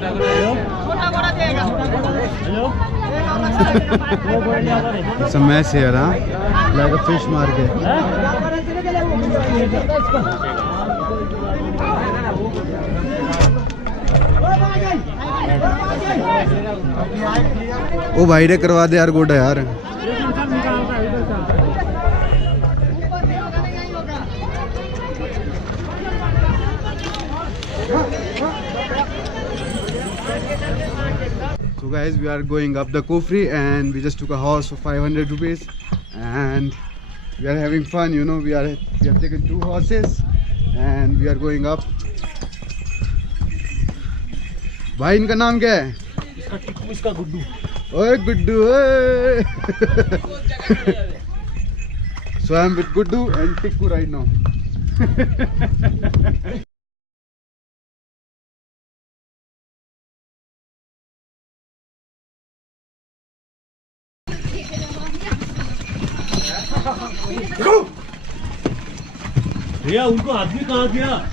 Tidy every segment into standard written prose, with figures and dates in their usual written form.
It's a mess here, huh? Like a fish market. ओ भाई रे करवा दे यार, गोटा यार। So guys, we are going up the Kufri and we just took a horse for 500 rupees and we are having fun, you know. We have taken 2 horses and we are going up. भाई इनका नाम क्या है? इसका टिक्कू, इसका गुड्डू। ओए गुड्डू, ओए। So I am with Guddu and Tikku right now. भैया उनको आदमी कहाँ गया?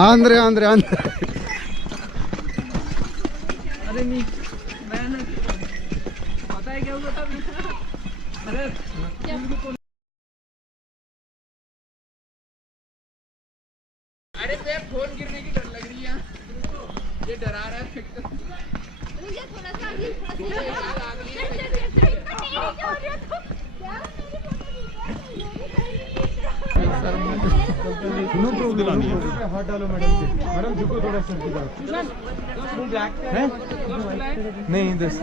आंध्रे अरे नहीं मैंने पता है क्या हुआ था। अरे अरे तो फोन गिरने की डर लग रही है, ये डरा रहा है। मुझे थोड़ा सा हाथ डालो मैडम से। मैडम झुको थोड़ा सर की तरफ। है? नहीं दस।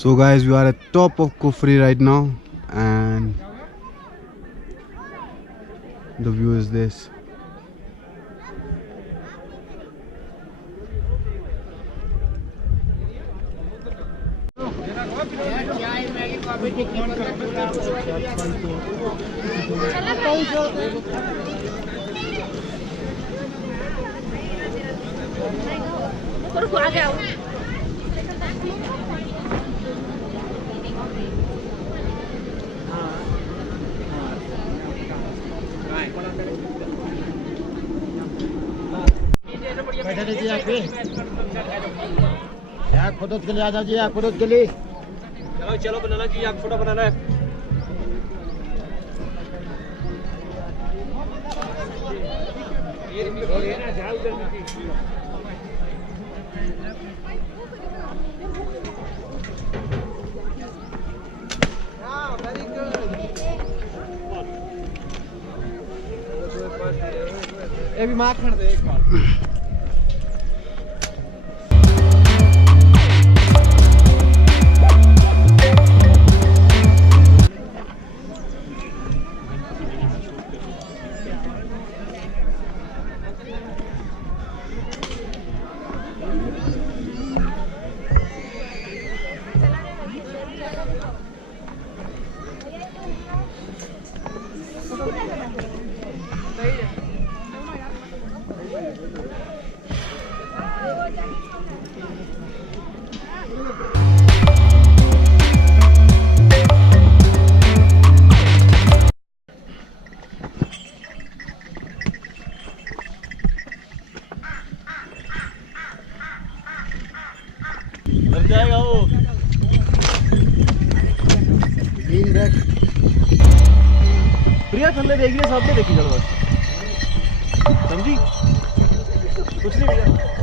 So guys, we are at top of Kufri right now and the view is this. Yak photo के लिए आ जाओ जी, याक फोटो के लिए। चलो चलो बनाना जी, याक फोटो बनाना है। ये भी मार खड़ दे एक बार। जाएगा वो। प्रिया थल्ले देख रही है, सामने देखी चलो बस, समझी कुछ नहीं भैया।